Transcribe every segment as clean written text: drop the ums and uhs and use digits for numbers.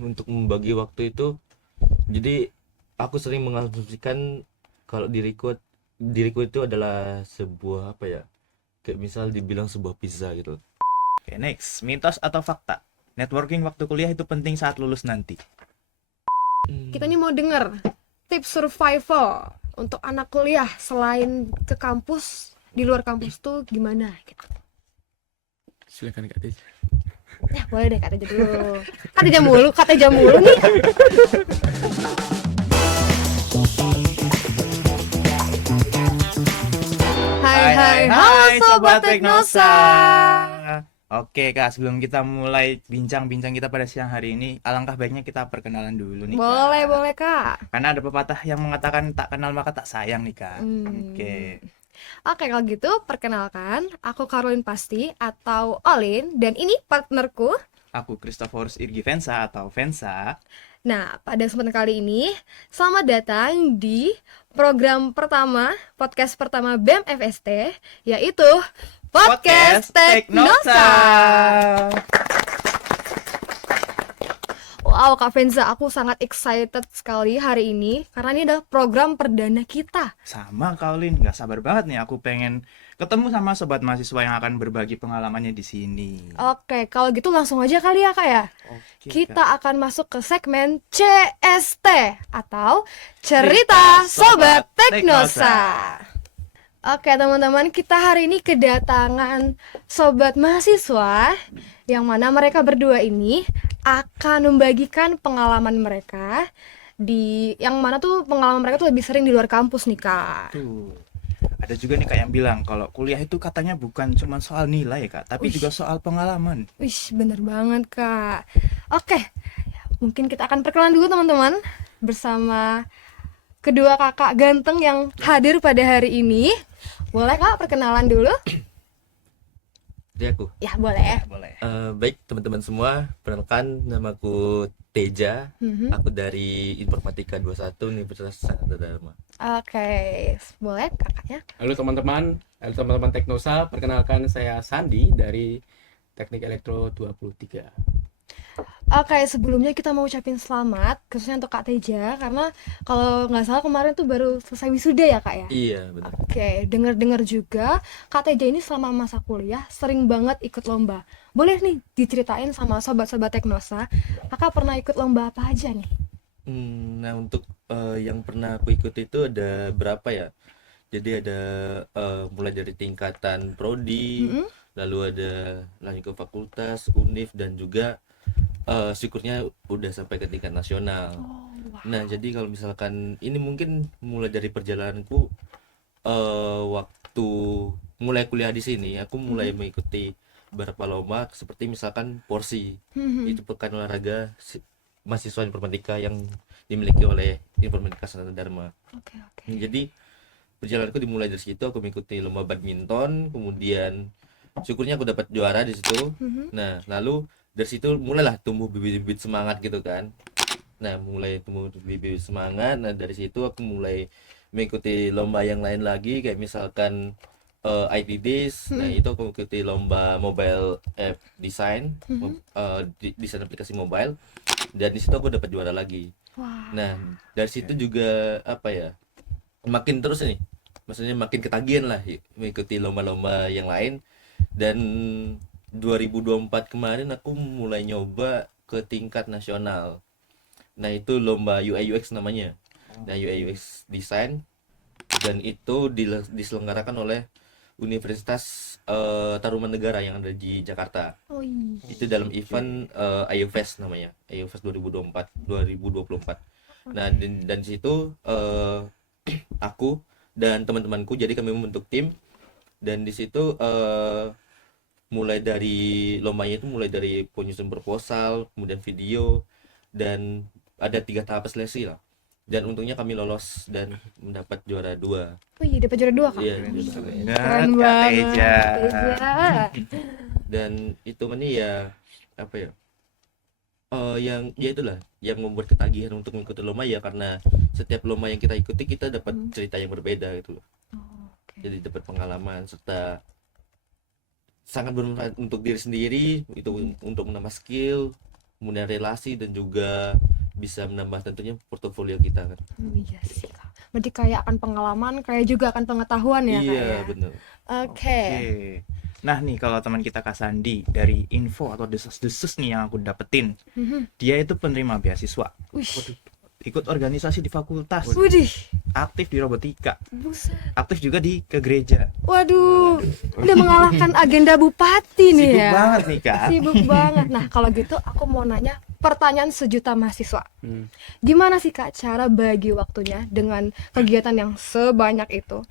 untuk membagi waktu itu, jadi aku sering mengasumsikan kalau diriku itu adalah sebuah apa ya, kayak misal dibilang sebuah pizza gitu. Oke, next. Mitos atau fakta? Networking waktu kuliah itu penting saat lulus nanti. Kita nih mau denger tips survival untuk anak kuliah selain ke kampus, di luar kampus tuh gimana gitu. Silakan Kak Teja. Ya boleh deh Kak Teja dulu. Kak Teja mulu nih. Hai Sobat Teknosa. Oke Kak, sebelum kita mulai bincang-bincang kita pada siang hari ini, alangkah baiknya kita perkenalan dulu nih Kak. Boleh Kak. Karena ada pepatah yang mengatakan tak kenal maka tak sayang nih Kak. Hmm. Oke. Oke, kalau gitu perkenalkan, aku Caroline Pasti atau Olin dan ini partnerku. Aku Christophorus Irgi Vensa atau Vensa. Nah, pada kesempatan kali ini, selamat datang di program pertama, podcast pertama BEM FST, yaitu Podcast Teknosa. Wow, Kak Venza, aku sangat excited sekali hari ini karena ini adalah program perdana kita. Sama Kaulin, nggak sabar banget nih aku pengen ketemu sama sobat mahasiswa yang akan berbagi pengalamannya di sini. Oke, kalau gitu langsung aja kali ya, Kak ya. Oke, Kita Kak. akan masuk ke segmen CST atau Cerita Sobat Teknosa. Oke teman-teman, kita hari ini kedatangan sobat mahasiswa yang mana mereka berdua ini akan membagikan pengalaman mereka di yang mana tuh pengalaman mereka tuh lebih sering di luar kampus nih Kak. Tuh. Ada juga nih Kak yang bilang kalau kuliah itu katanya bukan cuma soal nilai Kak, tapi juga soal pengalaman. Wih, bener banget Kak. Oke, mungkin kita akan perkenalan dulu teman-teman bersama kedua kakak ganteng yang hadir pada hari ini. Boleh Kak perkenalan dulu? Jadi aku Ya boleh. Boleh. baik teman-teman semua, perkenalkan namaku Teja. Aku dari Informatika 21 Universitas Sanata Dharma. Oke, boleh kakaknya? Halo teman-teman Teknosa, perkenalkan saya Sandi dari Teknik Elektro 23. Oke, sebelumnya kita mau ucapin selamat khususnya untuk Kak Teja karena kalau nggak salah kemarin tuh baru selesai wisuda ya Kak ya? Iya benar. Oke, dengar-dengar juga Kak Teja ini selama masa kuliah sering banget ikut lomba. Boleh nih diceritain sama sobat-sobat Teknosa, Kakak pernah ikut lomba apa aja nih? Nah untuk yang pernah aku ikut itu ada berapa ya? Jadi ada mulai dari tingkatan prodi, lalu ada lanjut ke fakultas, univ, dan juga syukurnya udah sampai ke tingkat nasional. Nah jadi kalau misalkan ini mungkin mulai dari perjalananku waktu mulai kuliah di sini, aku mulai mengikuti beberapa lomba seperti misalkan Porsi, itu pekan olahraga mahasiswa informatika yang dimiliki oleh Informatika Sanata Dharma. Oke. Jadi perjalananku dimulai dari situ, aku mengikuti lomba badminton, kemudian syukurnya aku dapat juara di situ. Nah, lalu dari situ mulailah tumbuh bibit-bibit semangat gitu kan. Nah, mulai tumbuh bibit semangat. Nah, dari situ aku mulai mengikuti lomba yang lain lagi kayak misalkan IT Days. Nah, itu aku mengikuti lomba mobile app design, desain aplikasi mobile. Dan di situ aku dapat juara lagi. Wah. Nah, dari situ juga apa ya? Makin terus nih. Maksudnya makin ketagihan lah mengikuti lomba-lomba yang lain. Dan 2024 kemarin aku mulai nyoba ke tingkat nasional. Nah, itu lomba UI UX namanya. Nah, UI UX design, dan itu diselenggarakan oleh Universitas Tarumanegara yang ada di Jakarta. Oh iya. Itu dalam event IO Fest namanya, IO Fest 2024. Nah, dan di situ aku dan teman-temanku, jadi kami membentuk tim, dan di situ mulai dari lombanya itu mulai dari penyusun proposal, kemudian video, dan ada 3 tahap seleksi lah. Dan untungnya kami lolos dan mendapat juara 2. Wih, dapat juara 2 Kak. Iya, Keren Kak banget. Teja. Teja. dan itu kan ya apa ya, yang ya itulah yang membuat ketagihan untuk mengikuti lomba ya, karena setiap lomba yang kita ikuti kita dapat cerita yang berbeda gitu loh. Oke. Jadi dapat pengalaman serta sangat bermanfaat untuk diri sendiri, itu untuk menambah skill, kemudian relasi dan juga bisa menambah tentunya portofolio kita kan. Iya sih Kak. Berarti kayak akan pengalaman, kayak juga akan pengetahuan ya Kak Iya, ya. bener. Oke. Nah nih kalau teman kita Kak Sandi, dari info atau desas-desus nih yang aku dapetin, dia itu penerima beasiswa, Wih, ikut organisasi di fakultas, widih, aktif di robotika, buset. aktif juga di ke gereja. Waduh, udah mengalahkan agenda bupati nih Sibuk ya. banget nih Kak. Sibuk banget. Nah, kalau gitu aku mau nanya pertanyaan sejuta mahasiswa. Hmm. Gimana sih Kak cara bagi waktunya dengan kegiatan yang sebanyak itu?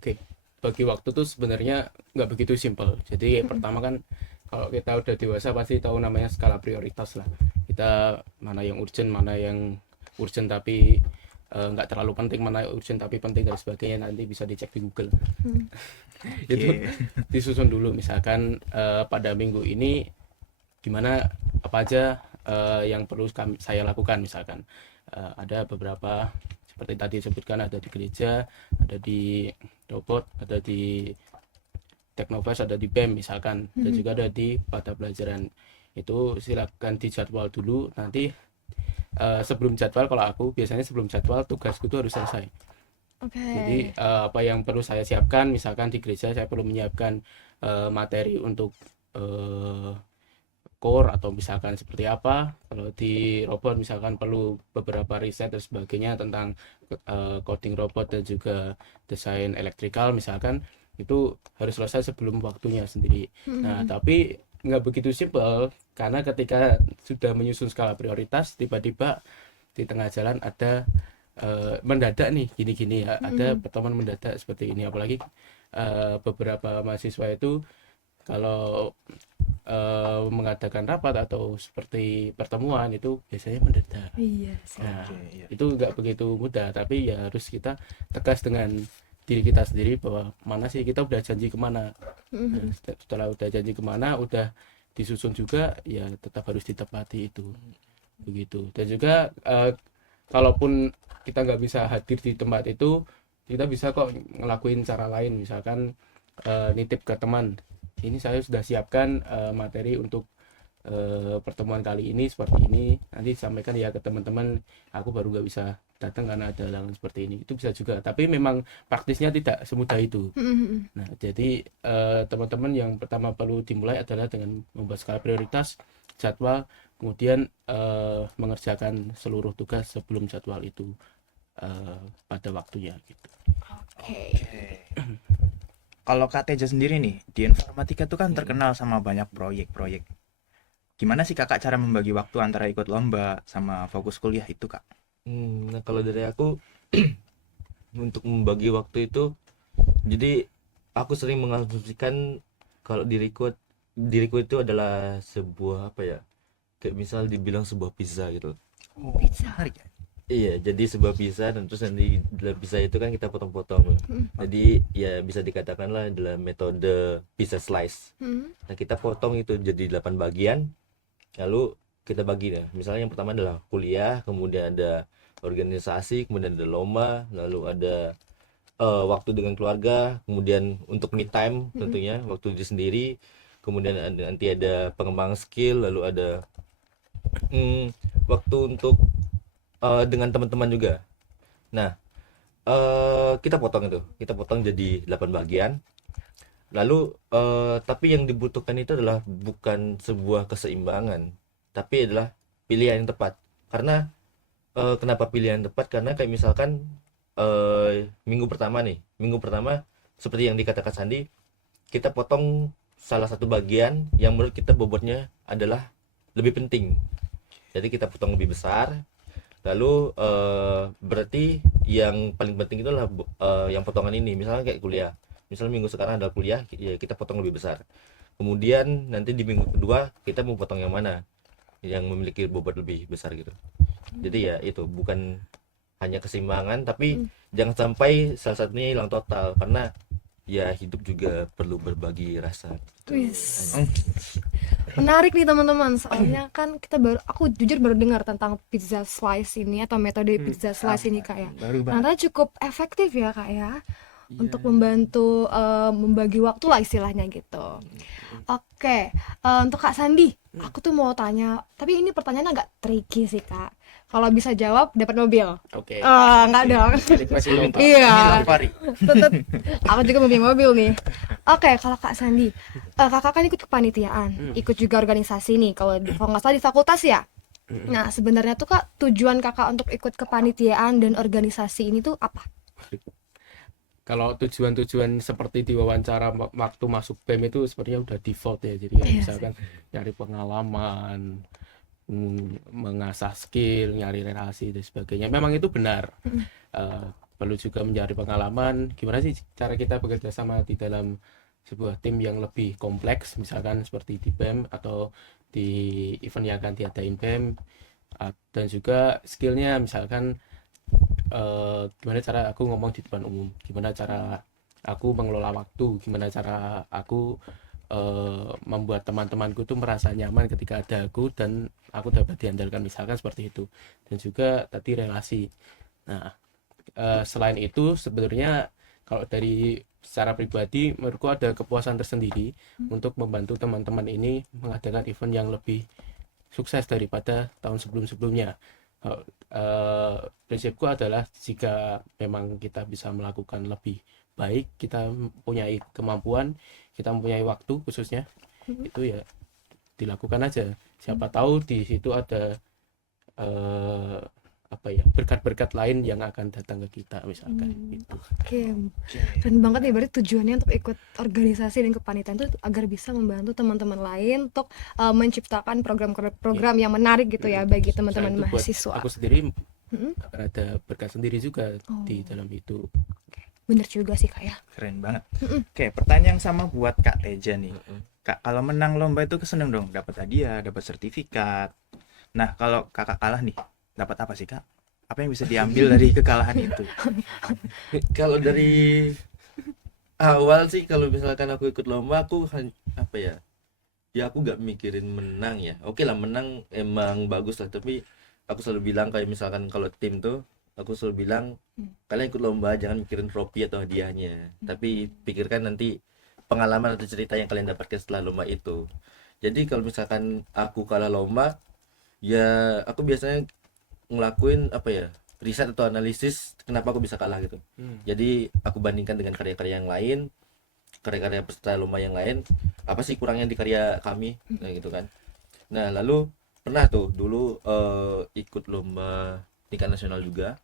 Oke, bagi waktu tuh sebenarnya nggak begitu simpel. Jadi pertama kan kalau kita udah dewasa pasti tahu namanya skala prioritas lah. Kita mana yang urgent tapi nggak terlalu penting, mana yang urgent tapi penting dan sebagainya, nanti bisa dicek di Google. Itu disusun dulu, misalkan pada minggu ini gimana, apa aja yang perlu saya lakukan, misalkan ada beberapa seperti tadi disebutkan, ada di gereja, ada di robot, ada di Teknofest, ada di BEM misalkan, dan juga ada di mata pelajaran. Itu silakan dijadwal dulu. Nanti sebelum jadwal, kalau aku biasanya sebelum jadwal tugasku itu harus selesai. Oke. Jadi apa yang perlu saya siapkan, misalkan di gereja saya perlu menyiapkan materi untuk core atau misalkan seperti apa. Kalau di robot misalkan perlu beberapa riset dan sebagainya tentang coding robot dan juga desain elektrikal misalkan, itu harus selesai sebelum waktunya sendiri. Nah, tapi nggak begitu simpel, karena ketika sudah menyusun skala prioritas, tiba-tiba di tengah jalan ada mendadak nih gini-gini ya, ada pertemuan mendadak seperti ini. Apalagi beberapa mahasiswa itu kalau mengadakan rapat atau seperti pertemuan itu biasanya mendadak. Iya sih. Nah, itu nggak begitu mudah, tapi ya harus kita tegas dengan diri kita sendiri bahwa mana sih kita udah janji kemana. Nah, setelah udah janji kemana, udah disusun juga, ya tetap harus ditepati itu. Begitu. Dan juga kalaupun kita nggak bisa hadir di tempat itu, kita bisa kok ngelakuin cara lain, misalkan nitip ke teman, ini saya sudah siapkan materi untuk pertemuan kali ini seperti ini, nanti sampaikan ya ke teman-teman, aku baru nggak bisa datang karena ada halangan seperti ini. Itu bisa juga, tapi memang praktisnya tidak semudah itu. Nah, jadi teman-teman yang pertama perlu dimulai adalah dengan membuat skala prioritas, jadwal, kemudian mengerjakan seluruh tugas sebelum jadwal itu pada waktunya gitu. Oke. Kalau Kak Teja sendiri nih, di informatika tuh kan terkenal sama banyak proyek-proyek. Gimana sih Kakak cara membagi waktu antara ikut lomba sama fokus kuliah itu, Kak? Nah kalau dari aku untuk membagi waktu itu, jadi aku sering mengasumsikan kalau diriku itu adalah sebuah apa ya, kayak misal dibilang sebuah pizza gitu. Pizza. Menarik ya? Iya, jadi sebuah pizza dan terus nanti dalam pizza itu kan kita potong-potong. Jadi ya bisa dikatakan lah adalah metode pizza slice. Nah kita potong itu jadi 8 bagian, lalu kita bagi ya. Misalnya yang pertama adalah kuliah, kemudian ada organisasi, kemudian ada lomba, lalu ada waktu dengan keluarga, kemudian untuk me time tentunya waktu diri sendiri, kemudian nanti ada pengembangan skill, lalu ada waktu untuk dengan teman-teman juga. Nah, kita potong jadi 8 bagian. Lalu tapi yang dibutuhkan itu adalah bukan sebuah keseimbangan, tapi adalah pilihan yang tepat. Karena kenapa pilihan tepat? Karena kayak misalkan minggu pertama seperti yang dikatakan Sandi, kita potong salah satu bagian yang menurut kita bobotnya adalah lebih penting. Jadi kita potong lebih besar. Lalu berarti yang paling penting itu adalah yang potongan ini. Misalnya kayak kuliah, misalnya minggu sekarang ada kuliah, ya kita potong lebih besar. Kemudian nanti di minggu kedua kita mau potong yang mana, yang memiliki bobot lebih besar gitu. Jadi ya itu bukan hanya keseimbangan, tapi jangan sampai salah satunya hilang total, karena ya hidup juga perlu berbagi rasa. Wis. Menarik nih teman-teman, soalnya kan aku jujur baru dengar tentang pizza slice ini atau metode pizza slice ini Kak ya. Baru banget. Ternyata cukup efektif ya Kak ya. untuk membantu membagi waktu lah istilahnya gitu. Oke, untuk Kak Sandi, aku tuh mau tanya, tapi ini pertanyaannya agak tricky sih Kak. Kalau bisa jawab dapat mobil. Oke. Enggak dong. Masih belum tahu. Iya. Fari. Tetep, aku juga mau beli mobil nih. Oke, kalau Kak Sandi, kakak kan ikut kepanitiaan, ikut juga organisasi nih. Kalau nggak salah di fakultas ya. Nah, sebenarnya tuh Kak, tujuan kakak untuk ikut kepanitiaan dan organisasi ini tuh apa? Kalau tujuan-tujuan seperti di wawancara waktu masuk BEM itu sepertinya udah default ya. Jadi kayak Iya misalkan nyari pengalaman, mengasah skill, nyari relasi dan sebagainya. Memang itu benar. Perlu juga mencari pengalaman. Gimana sih cara kita bekerja sama di dalam sebuah tim yang lebih kompleks, misalkan seperti di BEM atau di event yang akan diadain BEM, dan juga skillnya misalkan gimana cara aku ngomong di depan umum, gimana cara aku mengelola waktu, gimana cara aku membuat teman-temanku tuh merasa nyaman ketika ada aku dan aku dapat diandalkan, misalkan seperti itu. Dan juga tadi relasi. Nah, selain itu sebenarnya kalau dari secara pribadi menurutku ada kepuasan tersendiri untuk membantu teman-teman ini mengadakan event yang lebih sukses daripada tahun sebelum-sebelumnya. Prinsipku adalah jika memang kita bisa melakukan lebih baik, kita mempunyai kemampuan, kita mempunyai waktu khususnya, itu ya dilakukan aja. Siapa tahu di situ ada berkat-berkat lain yang akan datang ke kita misalkan gitu. Oke, keren banget nih, berarti tujuannya untuk ikut organisasi dan kepanitiaan itu agar bisa membantu teman-teman lain untuk menciptakan program-program yang menarik gitu ya bagi teman-teman Selain itu buat mahasiswa. aku sendiri akan ada berkat sendiri juga di dalam itu. Bener juga sih Kak ya. Keren banget. Oke, pertanyaan yang sama buat Kak Teja nih. Kak, kalau menang lomba itu keseneng dong, dapat hadiah, dapat sertifikat. Nah, kalau kakak kalah nih, dapat apa sih Kak? Apa yang bisa diambil dari kekalahan itu? Kalau dari awal sih, kalau misalkan aku ikut lomba, aku apa ya, ya aku gak mikirin menang ya. Oke lah, menang emang bagus lah, tapi aku selalu bilang kayak misalkan kalau tim tuh, aku selalu bilang kalian ikut lomba jangan mikirin trofi atau hadiahnya, tapi pikirkan nanti pengalaman atau cerita yang kalian dapatkan setelah lomba itu. Jadi kalau misalkan aku kalah lomba, ya aku biasanya ngelakuin apa ya, riset atau analisis kenapa aku bisa kalah gitu. Jadi aku bandingkan dengan karya-karya yang lain, karya-karya peserta lomba yang lain, apa sih kurangnya di karya kami, nah gitu kan. Nah lalu pernah tuh dulu ikut lomba tingkat nasional juga.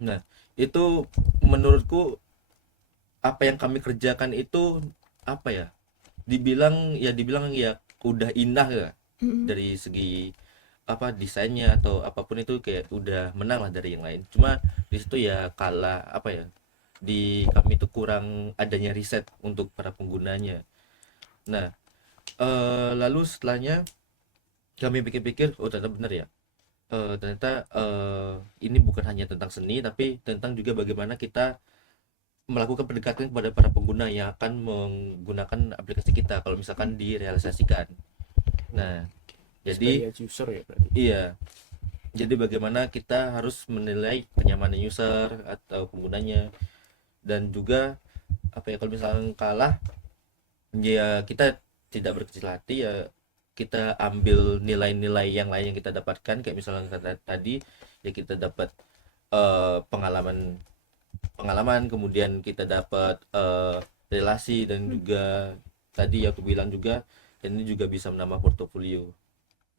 Nah itu menurutku apa yang kami kerjakan itu apa ya, dibilang ya udah indah ya, dari segi apa desainnya atau apapun itu kayak udah menang lah dari yang lain. Cuma di situ ya kalah apa ya, di kami itu kurang adanya riset untuk para penggunanya. Nah lalu setelahnya kami pikir-pikir, oh ternyata benar ya, ternyata ini bukan hanya tentang seni tapi tentang juga bagaimana kita melakukan pendekatan kepada para pengguna yang akan menggunakan aplikasi kita kalau misalkan direalisasikan. Nah jadi Sebagai user ya berarti. iya, jadi bagaimana kita harus menilai kenyamanan user atau penggunanya, dan juga apa ya, kalau misalnya kalah ya kita tidak berkecil hati, ya kita ambil nilai-nilai yang lain yang kita dapatkan, kayak misalnya tadi ya kita dapat pengalaman, kemudian kita dapat relasi, dan juga tadi aku bilang juga ini juga bisa menambah portofolio.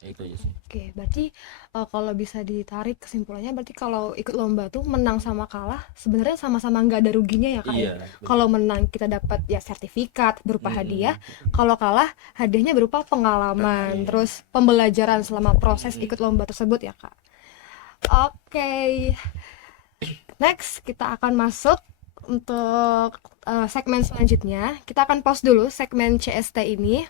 Ya, itu aja sih. Oke, berarti kalau bisa ditarik kesimpulannya, berarti kalau ikut lomba tuh menang sama kalah sebenarnya sama-sama nggak ada ruginya ya Kak ya? Iya, Kalau menang kita dapat ya sertifikat berupa hadiah, kalau kalah hadiahnya berupa pengalaman, terus pembelajaran selama proses ikut lomba tersebut ya Kak. Oke, next kita akan masuk untuk segmen selanjutnya. Kita akan pause dulu segmen CST ini.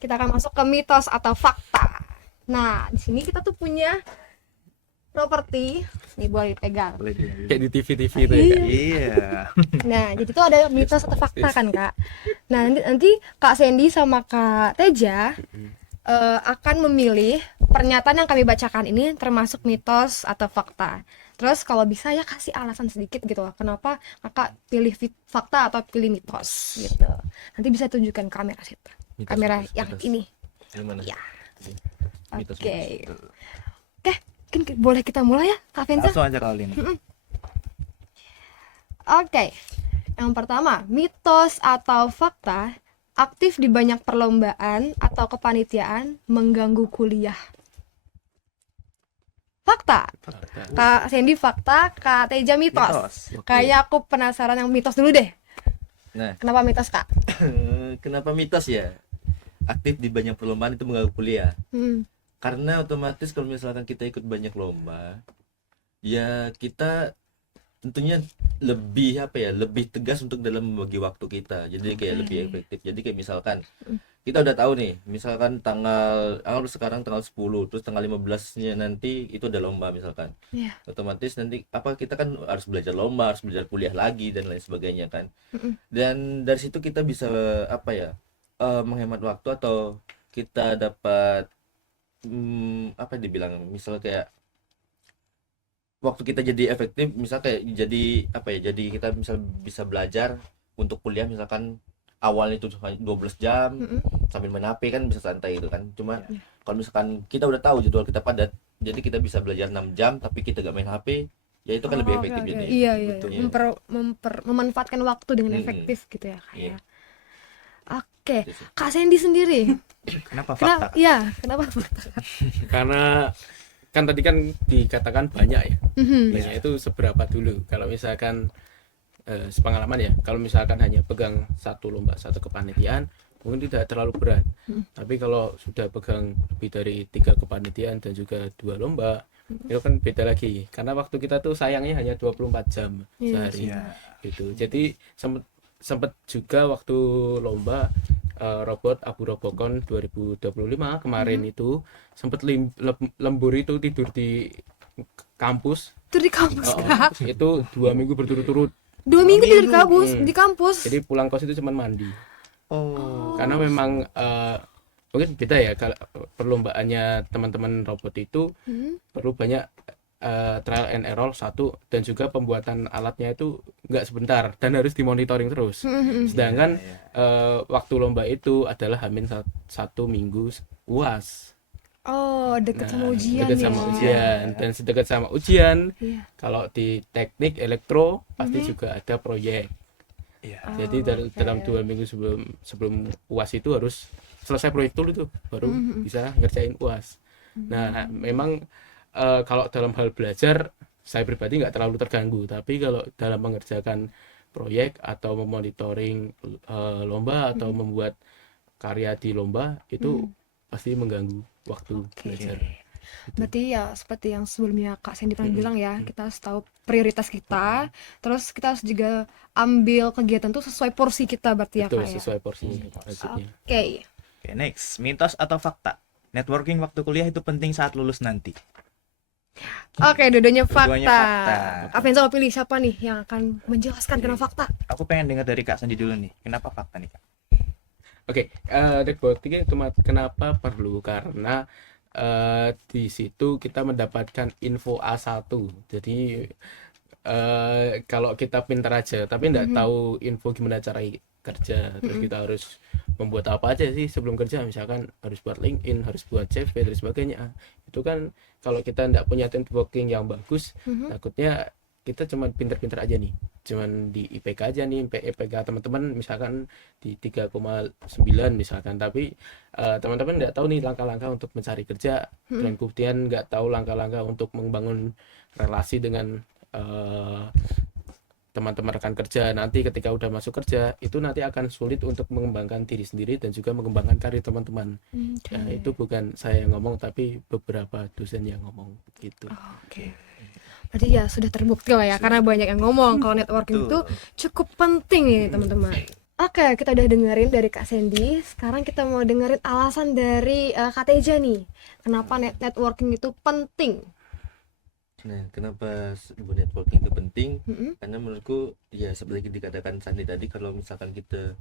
Kita akan masuk ke mitos atau fakta. Nah, di sini kita tuh punya properti, nih boleh dipegang. Boleh Kayak di TV-TV itu ya kan. Iya. Nah, jadi tuh ada mitos atau fakta kan Kak. Nah, nanti Kak Sandy sama Kak Teja akan memilih pernyataan yang kami bacakan ini termasuk mitos atau fakta. Terus kalau bisa ya kasih alasan sedikit gitu loh, kenapa kakak pilih fakta atau pilih mitos gitu. Nanti bisa tunjukkan kamera situ, Mitos, kamera mitos, yang mitos. ini. Yang mana? Ya. Mitos, Oke. mitos. Oke, mungkin boleh kita mulai ya, Kak Venza? Langsung aja kali ini. Oke. Yang pertama, mitos atau fakta aktif di banyak perlombaan atau kepanitiaan mengganggu kuliah. Fakta. Kak Sandy fakta, Kak Teja mitos. Mitos. Oke. Kayak aku penasaran yang mitos dulu deh. Nah, Kenapa mitos, Kak? kenapa mitos ya? Aktif di banyak perlombaan itu mengganggu kuliah. Hmm. Karena otomatis kalau misalkan kita ikut banyak lomba, ya kita tentunya lebih lebih tegas untuk dalam membagi waktu kita, jadi kayak lebih efektif. Jadi kayak misalkan kita udah tahu nih, misalkan sekarang tanggal 10, terus tanggal 15-nya nanti itu ada lomba misalkan, Iya. otomatis nanti kita kan harus belajar lomba, harus belajar kuliah lagi dan lain sebagainya kan. Dan dari situ kita bisa menghemat waktu, atau kita dapat dibilang, misal kayak waktu kita jadi efektif, misal kayak jadi kita bisa belajar untuk kuliah, misalkan awalnya itu cuma 12 jam sambil main HP kan bisa santai gitu kan. Cuma kalau misalkan kita udah tahu jadwal kita padat, jadi kita bisa belajar 6 jam tapi kita gak main HP, ya itu kan lebih Oh, efektif oke, jadi. oke. Iya. Betul. Memanfaatkan waktu dengan Mm-mm. efektif gitu ya, Kak. Iya. Ya. Oke, Itu sih. Kak Sandy sendiri. Kenapa Kenapa? fakta? Iya, kenapa fakta? Karena kan tadi kan dikatakan banyak ya. Mhm. Banyak itu seberapa dulu. Kalau misalkan sepengalaman ya, kalau misalkan hanya pegang satu lomba, satu kepanitiaan, mungkin tidak terlalu berat. Tapi kalau sudah pegang lebih dari 3 kepanitiaan dan juga 2 lomba, itu kan beda lagi. Karena waktu kita tuh sayangnya hanya 24 jam Iya, sehari. Iya. Gitu. Jadi sempat juga waktu lomba robot Abu Robocon 2025 kemarin itu sempat lembur itu tidur di kampus. Itu di kampus, Oh, Kak. itu 2 minggu berturut-turut. 2 minggu tidur di kampus, Hmm. di kampus. Jadi pulang kos itu cuma mandi. Oh. Karena memang mungkin beda ya, kalau perlombaannya teman-teman robot itu perlu banyak trial and error satu, dan juga pembuatan alatnya itu nggak sebentar dan harus dimonitoring terus. Sedangkan waktu lomba itu adalah satu minggu UAS. Oh, deket sama ujian dekat ya. sama ujian, dan sedekat sama ujian Iya. kalau di teknik elektro pasti juga ada proyek. Iya. Jadi dalam 2 minggu sebelum UAS itu harus selesai proyek dulu tuh, baru bisa ngerjain UAS. Nah, memang kalau dalam hal belajar saya pribadi nggak terlalu terganggu, tapi kalau dalam mengerjakan proyek atau memonitoring lomba atau membuat karya di lomba itu pasti mengganggu waktu belajar. Berarti ya seperti yang sebelumnya Kak Sandy pernah bilang ya, kita harus tahu prioritas kita, terus kita harus juga ambil kegiatan tuh sesuai porsi kita berarti ya, Betul, Kak ya. sesuai porsinya maksudnya. Oke. Oke, next. Mitos atau fakta? Networking waktu kuliah itu penting saat lulus nanti. Oke, dua-duanya Dua-duanya fakta. fakta. Kak Venza mau pilih siapa nih yang akan menjelaskan kenapa fakta? Aku pengen dengar dari Kak Sandi dulu nih. Kenapa fakta nih, Kak? Oke, networking itu kenapa perlu? Karena di situ kita mendapatkan info A1. Jadi kalau kita pintar aja tapi nggak tahu info gimana cara kerja, terus kita harus membuat apa aja sih sebelum kerja, misalkan harus buat LinkedIn, harus buat CV dan sebagainya. Itu kan kalau kita nggak punya networking yang bagus, takutnya kita cuma pintar-pintar aja nih, cuman di IPK aja nih, IPK teman-teman misalkan di 3,9 misalkan, tapi teman-teman nggak tahu nih langkah-langkah untuk mencari kerja, dan kemudian nggak tahu langkah-langkah untuk membangun relasi dengan teman-teman rekan kerja. Nanti ketika udah masuk kerja itu nanti akan sulit untuk mengembangkan diri sendiri dan juga mengembangkan karir teman-teman. Nah, itu bukan saya yang ngomong tapi beberapa dosen yang ngomong gitu. Oke. Berarti ya sudah terbukti lah ya, karena banyak yang ngomong kalau networking itu cukup penting nih teman-teman. Oke, kita udah dengerin dari Kak Sandy. Sekarang kita mau dengerin alasan dari Kak Teja nih. Kenapa networking itu penting? Nah, kenapa sebuah networking itu penting? Karena menurutku ya seperti dikatakan Sandi tadi, kalau misalkan kita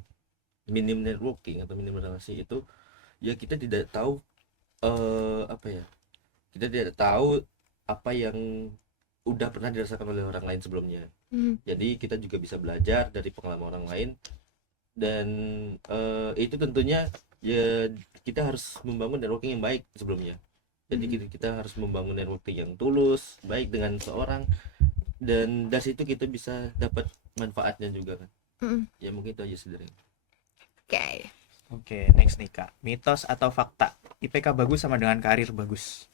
minim networking atau minim relasi itu, ya kita tidak tahu apa ya, kita tidak tahu apa yang udah pernah dirasakan oleh orang lain sebelumnya. Jadi kita juga bisa belajar dari pengalaman orang lain, dan itu tentunya ya kita harus membangun networking yang baik sebelumnya. Jadi kita harus membangun networking yang tulus, baik dengan seorang, dan dari situ kita bisa dapat manfaatnya juga kan. Ya mungkin itu aja sederhana. Oke. Oke, next nih Kak. Mitos atau fakta? IPK bagus sama dengan karir bagus?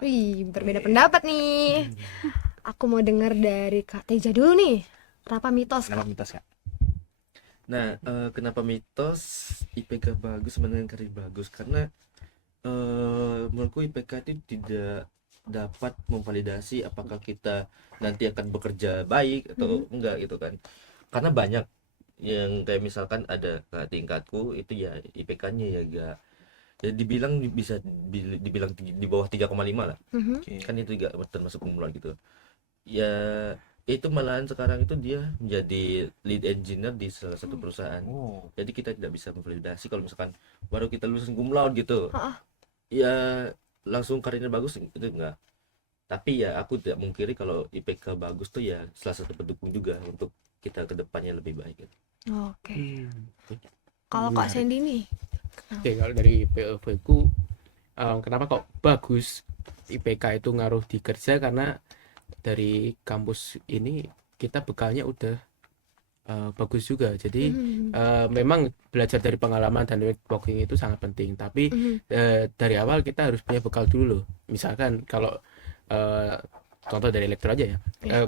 Wih, berbeda pendapat nih. Aku mau dengar dari Kak Teja dulu nih. Kenapa mitos, Kenapa Kak? mitos Kak? Nah, kenapa mitos IPK bagus sama dengan karir bagus? Karena menurutku IPK itu tidak dapat memvalidasi apakah kita nanti akan bekerja baik atau enggak gitu kan. Karena banyak yang kayak misalkan ada tingkatku itu ya IPK-nya ya enggak, ya dibilang bisa dibilang di bawah 3,5 lah. Oke. Kan itu juga termasuk kumulon gitu. Ya itu malahan sekarang itu dia menjadi lead engineer di salah satu perusahaan. Oh, Jadi kita tidak bisa memvalidasi kalau misalkan baru kita lulusan cum laude gitu. Heeh. Ya langsung karirnya bagus itu enggak. Tapi ya aku tidak mungkiri kalau IPK bagus tuh ya salah satu pendukung juga untuk kita ke depannya lebih baik gitu. Oke. Kalau Kak Menarik. Sandy nih. Oke, kalau dari POV ku, kenapa kok bagus IPK itu ngaruh di kerja, karena dari kampus ini kita bekalnya udah bagus juga. Jadi memang belajar dari pengalaman dan networking itu sangat penting, tapi dari awal kita harus punya bekal dulu loh. Misalkan kalau contoh dari elektro aja ya,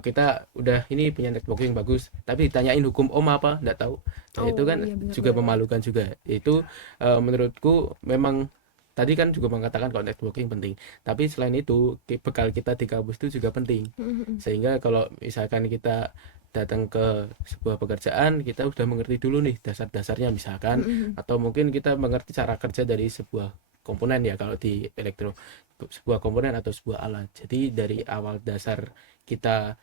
kita udah ini punya networking bagus, tapi ditanyain hukum ohm apa nggak tahu. Nah, Oh, itu kan iya benar, juga benar. memalukan juga. Itu menurutku memang tadi kan juga mengatakan kalau networking penting, tapi selain itu bekal kita di kampus itu juga penting, sehingga kalau misalkan kita datang ke sebuah pekerjaan, kita udah mengerti dulu nih dasar-dasarnya misalkan, atau mungkin kita mengerti cara kerja dari sebuah komponen ya kalau di elektro, sebuah komponen atau sebuah alat. Jadi dari awal dasar kita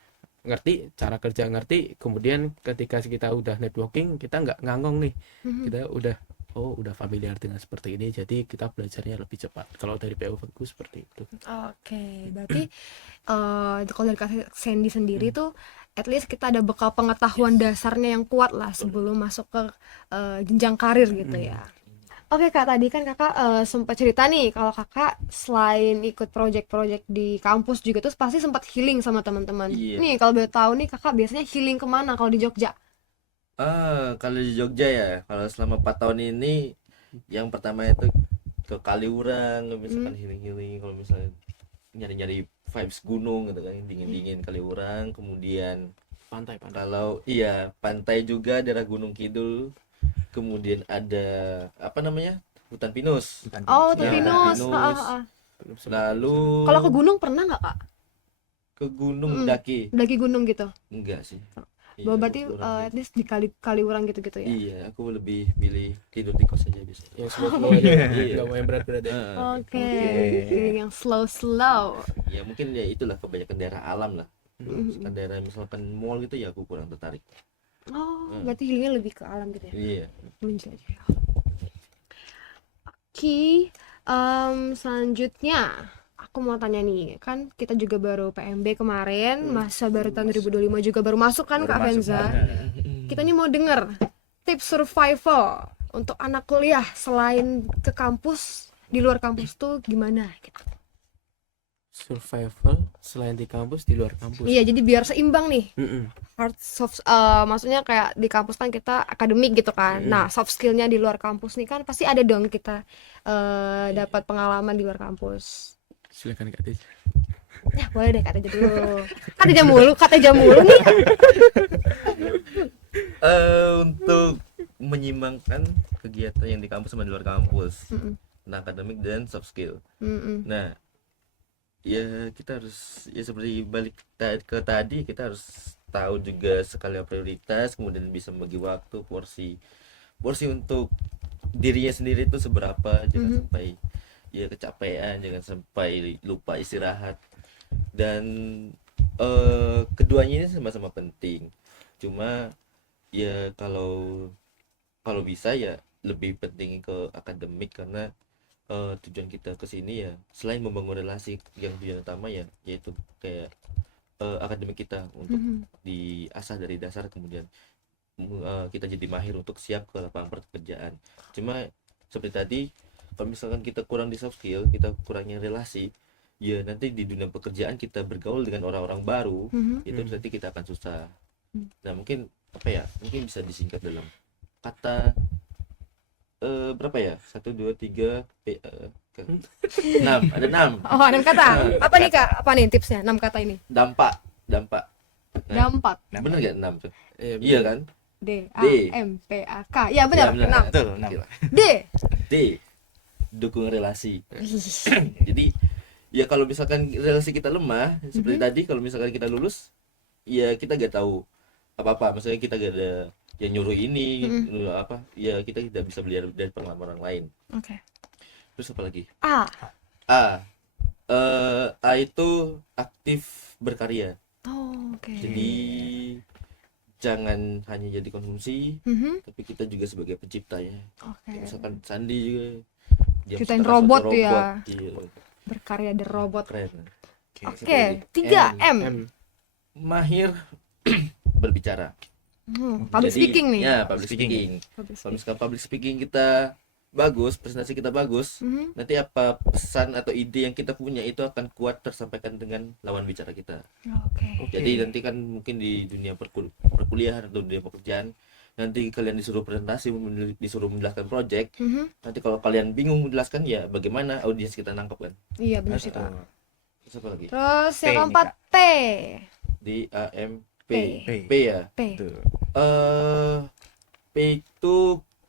ngerti cara kerja, ngerti, kemudian ketika kita udah networking kita nggak ngangong nih, kita udah familiar dengan seperti ini, jadi kita belajarnya lebih cepat. Kalau dari POV ku seperti itu. Oke, berarti kalau dari Kak Sandy sendiri tuh at least kita ada bekal pengetahuan dasarnya yang kuat lah sebelum masuk ke jenjang karir gitu ya. Oke Kak, tadi kan Kakak sempat cerita nih kalau Kakak selain ikut project-project di kampus juga tuh pasti sempat healing sama teman-teman. Iya. Nih kalau boleh tahu nih Kakak biasanya healing kemana kalau di Jogja? Kalau di Jogja ya, kalau selama 4 tahun ini yang pertama itu ke Kaliurang, kalau misalkan healing-healing, kalau misalnya nyari-nyari vibes gunung gitu kan, dingin-dingin Kaliurang. Kemudian Pantai. kalau iya pantai juga daerah Gunung Kidul. Kemudian ada apa namanya, hutan pinus. Oh, Ya, tuh Pinus. Pinus. Lalu Kalau ke gunung pernah nggak Kak? ke gunung Daki Daki gunung gitu. enggak sih. Bahwa berarti aku kurang at least di Kaliurang gitu-gitu ya. iya, aku lebih pilih tidur di kos aja bisa. Yang slow aja, nggak mau yang berat-berat ya. Oke, healing yang slow. Ya mungkin ya itulah kebanyakan daerah alam lah. Misalkan daerah misalkan mall gitu ya aku kurang tertarik. Oh, berarti healingnya lebih ke alam gitu ya. Iya. Menjajah. Oke, selanjutnya aku mau tanya nih, kan kita juga baru PMB kemarin, masa baru tahun 2025 juga baru masuk kan Kak Venza. Kita nih mau denger tips survival untuk anak kuliah selain ke kampus, di luar kampus tuh gimana gitu. Survival selain di kampus, di luar kampus. Iya, jadi biar seimbang nih. Mm-mm. Hard soft maksudnya kayak di kampus kan kita akademik gitu kan. Nah, soft skillnya di luar kampus nih kan pasti ada dong kita dapat pengalaman di luar kampus. Silakan Kak Tis. Ya, boleh deh Kak Teja dulu. Kak Teja mulu nih. Untuk menyimbangkan kegiatan yang di kampus sama di luar kampus, nah akademik dan soft skill. Nah, ya kita harus ya seperti balik ke tadi, kita harus tahu juga skala prioritas, kemudian bisa membagi waktu, porsi untuk dirinya sendiri itu seberapa, jangan sampai ya kecapean, jangan sampai lupa istirahat. Dan keduanya ini sama-sama penting, cuma ya kalau bisa ya lebih penting ke akademik karena tujuan kita ke sini ya selain membangun relasi, yang tujuan utama ya yaitu kayak akademik kita untuk diasah dari dasar, kemudian kita jadi mahir untuk siap ke lapangan pekerjaan. Cuma seperti tadi, kalau misalkan kita kurang di soft skill, kita kurangnya relasi, ya nanti di dunia pekerjaan kita bergaul dengan orang-orang baru, itu nanti kita akan susah. Nah mungkin apa ya, mungkin bisa disingkat dalam kata berapa ya, 6, ada 6 Oh, 6 kata. Apa nih Kak? Apa nih tipsnya? 6 kata ini. dampak. Nah, Dampak. bener gak 6 tuh? Iya, Iya kan? D A D. M P A K. Ya benar. Ya, bener. 6. Betul, Oke 6. lah. D. D, dukung relasi. Jadi ya kalau misalkan relasi kita lemah seperti tadi, kalau misalkan kita lulus ya kita gak tahu apa-apa, maksudnya kita gak ada yang nyuruh ini nyuruh apa, ya kita tidak bisa belajar dari pengalaman orang lain. Oke. Terus apa lagi? A. A itu aktif berkarya. Oh, oke. Jadi jangan hanya jadi konsumsi, Mhm. tapi kita juga sebagai pencipta ya. Oke. Misalkan Sandi juga dia Ciptain menciptakan robot suatu ya. Iya, Berkarya di robot. keren. Oke. 3 M. M. Mahir berbicara. Public Jadi, speaking nih. Ya, public speaking. Public Kalau misalkan public speaking kita bagus, presentasi kita bagus, nanti apa pesan atau ide yang kita punya itu akan kuat tersampaikan dengan lawan bicara kita. Oke. Jadi nanti kan mungkin di dunia perkuliahan atau dunia pekerjaan, nanti kalian disuruh presentasi, disuruh menjelaskan project, nanti kalau kalian bingung menjelaskan ya bagaimana audiens kita nangkep kan. Iya benar sih Kak. Terus apa lagi? Terus P yang nih, keempat Kak. P. D A M P. P. P ya. P. Betul. P itu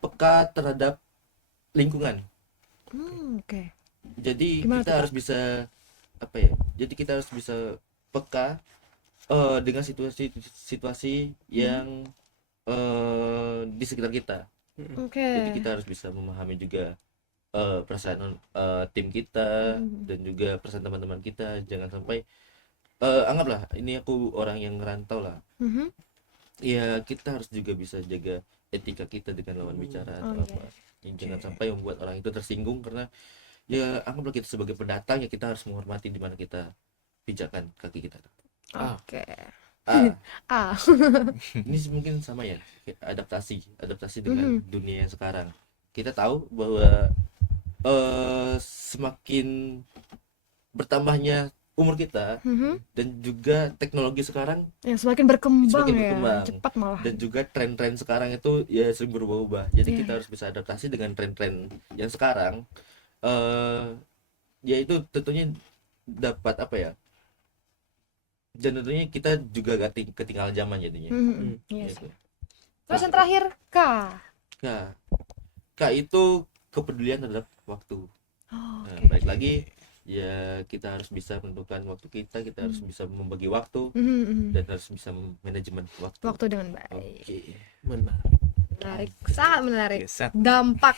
peka terhadap lingkungan. Oke. Jadi Gimana kita tuh, harus bisa apa ya? Jadi kita harus bisa peka dengan situasi yang di sekitar kita. Oke. Jadi kita harus bisa memahami juga perasaan tim kita dan juga perasaan teman-teman kita. Jangan sampai anggaplah ini aku orang yang ngerantau lah. Mhm. Ya kita harus juga bisa jaga etika kita dengan lawan bicara atau Oh, apa. Jangan sampai membuat orang itu tersinggung, karena ya anggaplah kita sebagai pendatang ya kita harus menghormati di mana kita pijakan kaki kita. Oke. A, A. ini mungkin sama ya, kayak adaptasi dengan dunia yang sekarang. Kita tahu bahwa semakin bertambahnya umur kita dan juga teknologi sekarang Yang semakin berkembang Semakin ya. berkembang. Cepat malah. dan juga tren-tren sekarang itu ya sering berubah-ubah. Jadi Iya, kita harus bisa adaptasi dengan tren-tren yang sekarang. Ya itu tentunya dapat apa ya? Dan tentunya kita juga gak ketinggalan zaman jadinya. Iya Gitu. sih. Terus yang terakhir K. K itu kepedulian terhadap waktu. Oh, Nah, oke. balik lagi ya kita harus bisa menentukan waktu kita harus bisa membagi waktu dan harus bisa manajemen waktu. Waktu dengan baik. Oke. Menarik. Menarik, sangat menarik. Yes, Sat. Dampak.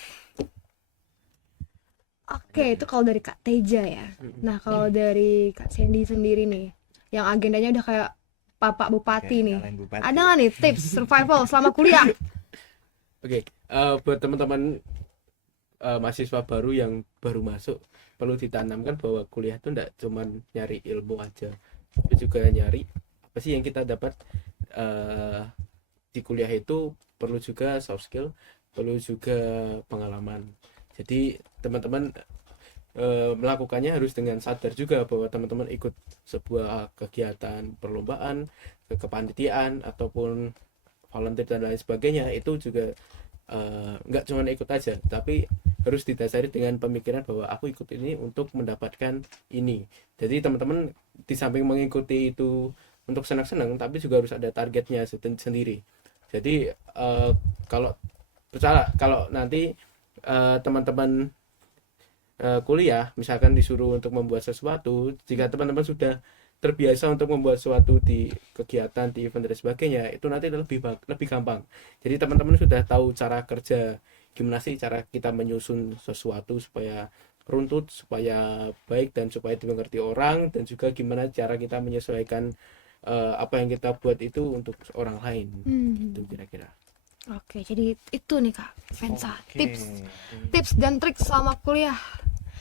Oke, itu kalau dari Kak Teja ya. Nah, kalau dari Kak Sandy sendiri nih, yang agendanya udah kayak Bapak Bupati Oke, nih. nyalain Bupati. Ada nggak nih tips survival selama kuliah? Oke, buat teman-teman mahasiswa baru yang baru masuk, perlu ditanamkan bahwa kuliah itu enggak cuman nyari ilmu aja, tapi juga nyari apa sih yang kita dapat di kuliah. Itu perlu juga soft skill, perlu juga pengalaman. Jadi teman-teman melakukannya harus dengan sadar juga bahwa teman-teman ikut sebuah kegiatan perlombaan, kepanitiaan ataupun volunteer dan lain sebagainya, itu juga nggak cuma ikut aja, tapi harus didasari dengan pemikiran bahwa aku ikut ini untuk mendapatkan ini. Jadi teman-teman di samping mengikuti itu untuk senang-senang, tapi juga harus ada targetnya sendiri. Jadi kalau nanti teman-teman kuliah misalkan disuruh untuk membuat sesuatu, jika teman-teman sudah terbiasa untuk membuat sesuatu di kegiatan, di event dan sebagainya, itu nanti lebih gampang. Jadi teman-teman sudah tahu cara kerja gimana sih cara kita menyusun sesuatu supaya runtut, supaya baik dan supaya dimengerti orang, dan juga gimana cara kita menyesuaikan apa yang kita buat itu untuk orang lain. Itu kira-kira. Oke, jadi itu nih Kak Vensa, Oke. tips dan trik selama kuliah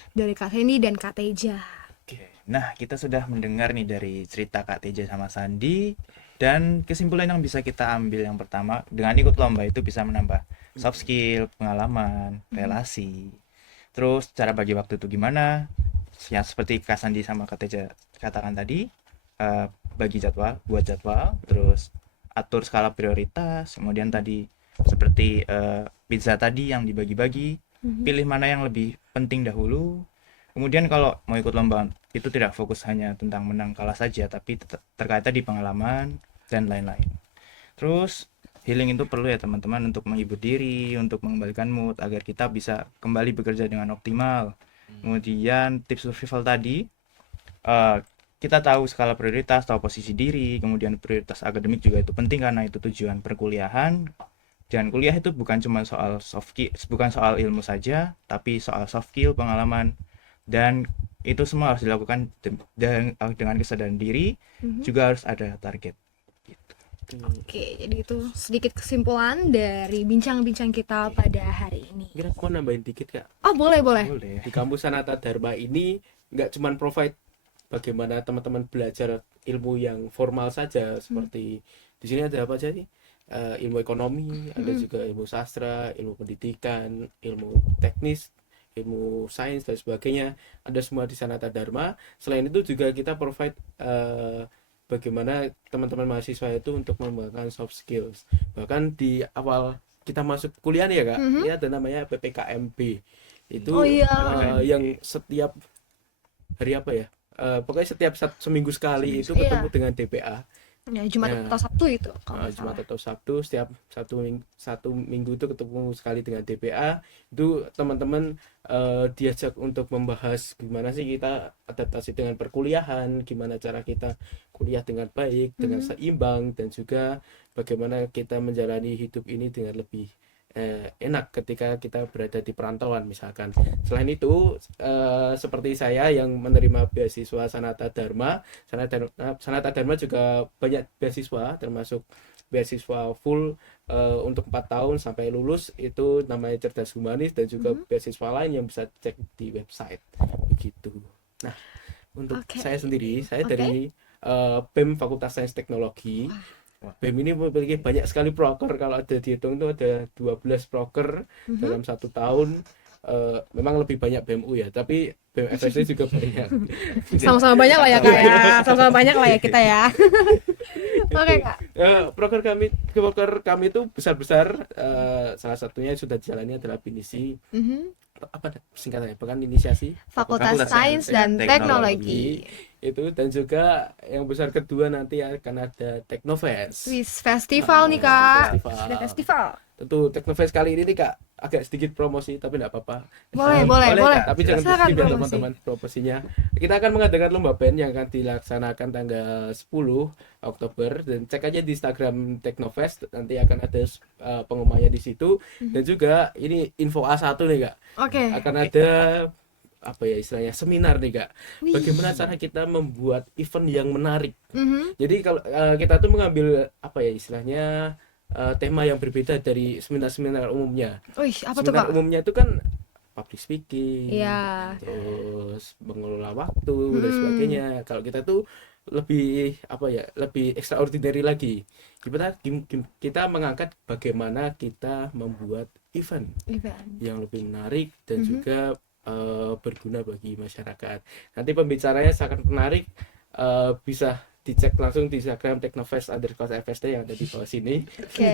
dari Kak Hendy dan Kak Teja. Oke. Nah, kita sudah mendengar nih dari cerita Kak Teja sama Sandi, dan kesimpulan yang bisa kita ambil yang pertama, dengan ikut lomba itu bisa menambah soft skill, pengalaman, relasi. Terus cara bagi waktu itu gimana? Yang seperti Kak Sandi sama Kak Teja katakan tadi, bagi jadwal, buat jadwal, terus atur skala prioritas, kemudian tadi seperti pizza tadi yang dibagi-bagi, pilih mana yang lebih penting dahulu. Kemudian kalau mau ikut lomba itu tidak fokus hanya tentang menang kalah saja, tapi terkait tadi pengalaman dan lain-lain. Terus healing itu perlu ya teman-teman, untuk menghibur diri, untuk mengembalikan mood agar kita bisa kembali bekerja dengan optimal. Kemudian tips survival tadi, kita tahu skala prioritas, tahu posisi diri, kemudian prioritas akademik juga itu penting karena itu tujuan perkuliahan. Dan kuliah itu bukan cuma soal soft skill, bukan soal ilmu saja, tapi soal soft skill, pengalaman, dan itu semua harus dilakukan dengan kesadaran diri. Juga harus ada target. Oke, jadi itu sedikit kesimpulan dari bincang-bincang kita pada hari ini. Kira aku nambahin dikit Kak. Oh, boleh. Boleh. Di kampus Sanata Dharma ini nggak cuman provide bagaimana teman-teman belajar ilmu yang formal saja, seperti di sini ada apa aja nih? Ilmu ekonomi, ada juga ilmu sastra, ilmu pendidikan, ilmu teknis, ilmu sains dan sebagainya, ada semua di Sanata Dharma. Selain itu juga kita provide bagaimana teman-teman mahasiswa itu untuk mengembangkan soft skills. Bahkan di awal kita masuk kuliah nih ya Kak, ini ada namanya PPKMB. Itu Oh iya. yang setiap hari apa ya? Pokoknya setiap seminggu sekali itu Iya. ketemu dengan DPA. Ya, Jumat Ya. atau Sabtu itu kalau nggak Jumat salah. atau Sabtu, setiap satu minggu itu ketemu sekali dengan DPA. Itu teman-teman diajak untuk membahas gimana sih kita adaptasi dengan perkuliahan, gimana cara kita kuliah dengan baik, dengan seimbang, dan juga bagaimana kita menjalani hidup ini dengan lebih enak ketika kita berada di perantauan misalkan. Selain itu seperti saya yang menerima beasiswa Sanata Dharma, Sanata Dharma juga banyak beasiswa, termasuk beasiswa full untuk 4 tahun sampai lulus, itu namanya Cerdas Humanis, dan juga beasiswa lain yang bisa cek di website begitu. Nah, untuk Oke. saya sendiri, saya Oke. dari BEM Fakultas Sains Teknologi. BEM ini memiliki banyak sekali proker, kalau ada dihitung itu ada 12 proker dalam 1 tahun. Memang lebih banyak BMU ya, tapi BEM FSD juga banyak. Sama-sama banyak lah ya Kak ya. Sama-sama banyak lah ya kita ya. Oke Kak. Proker kami itu besar-besar. Salah satunya yang sudah dijalani adalah Pinisi, apa singkatannya, bukan inisiasi Fakultas Fakultas Sains Sains dan dan Teknologi. itu, dan juga yang besar kedua nanti akan ada Teknofest. Wis festival nih Kak. Festival. Ada festival. Tentu Teknofest kali ini nih Kak agak sedikit promosi, tapi enggak apa-apa. Boleh. Kak. Tapi jangan Silakan di-skip ya promosi. teman-teman promosinya. Kita akan mengadakan lomba band yang akan dilaksanakan tanggal 10 Oktober, dan cek aja di Instagram Teknofest, nanti akan ada pengumumannya di situ. Dan juga ini info A1 nih Kak. Oke. Akan ada apa ya istilahnya, seminar nih Kak. Wih. Bagaimana cara kita membuat event yang menarik. Mhm. Jadi kalau kita tuh mengambil apa ya istilahnya tema yang berbeda dari seminar-seminar umumnya. Wih, apa tuh Seminar Kak? umumnya itu kan public speaking, Iya. terus mengelola waktu dan sebagainya. Kalau kita tuh lebih apa ya, lebih extraordinary lagi. Kita mengangkat bagaimana kita membuat event yang lebih menarik dan juga berguna bagi masyarakat. Nanti pembicaranya sangat menarik, bisa dicek langsung di Instagram Teknofest_FSD yang ada di bawah sini. Oke.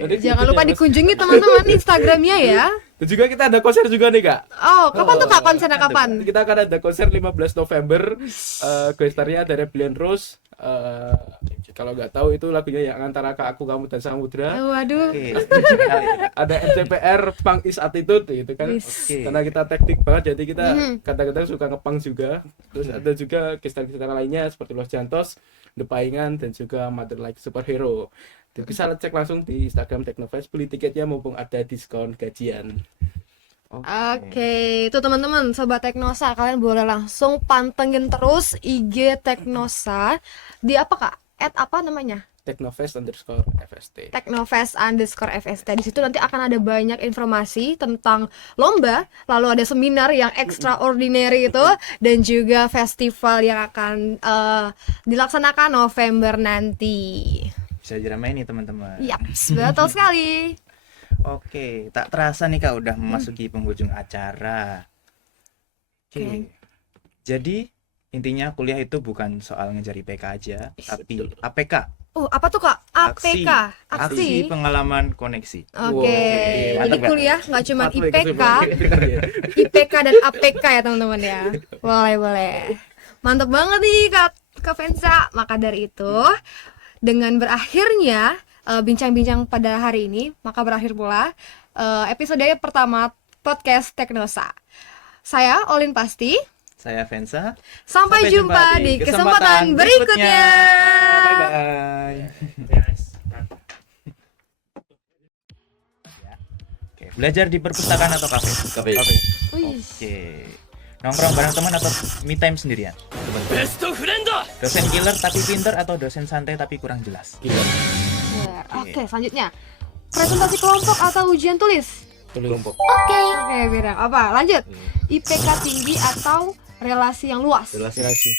Nanti Jangan lupa Mas. dikunjungi teman-teman Instagramnya ya. Dan juga kita ada konser juga nih Kak. Oh, kapan tuh Kak konsernya kapan? Kita akan ada konser 15 November. Gestarnya ada Rebellion Rose. Kalau nggak tahu itu lagunya yang Antara Aku, Kamu, dan Samudra. Waduh. Oke. Ada MCPR, Punk is Attitude gitu kan. Wis. Oke. Karena kita teknik banget, jadi kita kadang-kadang suka ngepunk juga. Terus ada juga gestar-gestar lainnya seperti Los Jantos, The Paingan, dan juga Mother Like Superhero. Dan bisa cek langsung di Instagram Teknofest, beli tiketnya mumpung ada diskon gajian. Oke, itu teman-teman Sobat Teknosa, kalian boleh langsung pantengin terus IG Teknosa di apa Kak? Apa namanya? @teknofest_FST. Teknofest_FST. Di situ nanti akan ada banyak informasi tentang lomba, lalu ada seminar yang extraordinary itu, dan juga festival yang akan dilaksanakan November nanti. Bisa diramein nih teman-teman. Yaps, betul sekali. Oke, tak terasa nih Kak udah memasuki penghujung acara. Oke. Jadi intinya kuliah itu bukan soal ngejar IPK aja, tapi APK. Apa tuh Kak? APK. Aksi pengalaman koneksi. Oke. Jadi Mantap, Kak? kuliah nggak cuma Patuh IPK, ya. IPK dan APK ya teman-teman ya. Boleh. Mantap banget nih Kak Vensa. Maka dari itu, dengan berakhirnya bincang-bincang pada hari ini, maka berakhir pula episode pertama podcast Teknosa. Saya Olin Pasti. Saya Vensa. Sampai jumpa di kesempatan berikutnya. Bye-bye. Oke, belajar di perpustakaan atau kafe? Kafe. Wih. Oke. Nongkrong bareng teman atau me time sendirian? Dosen killer tapi pinter atau dosen santai tapi kurang jelas? Oke, selanjutnya. Presentasi kelompok atau ujian tulis? Kelompok. Oke, beda. Apa? Lanjut. IPK tinggi atau relasi yang luas? Relasi. Oke.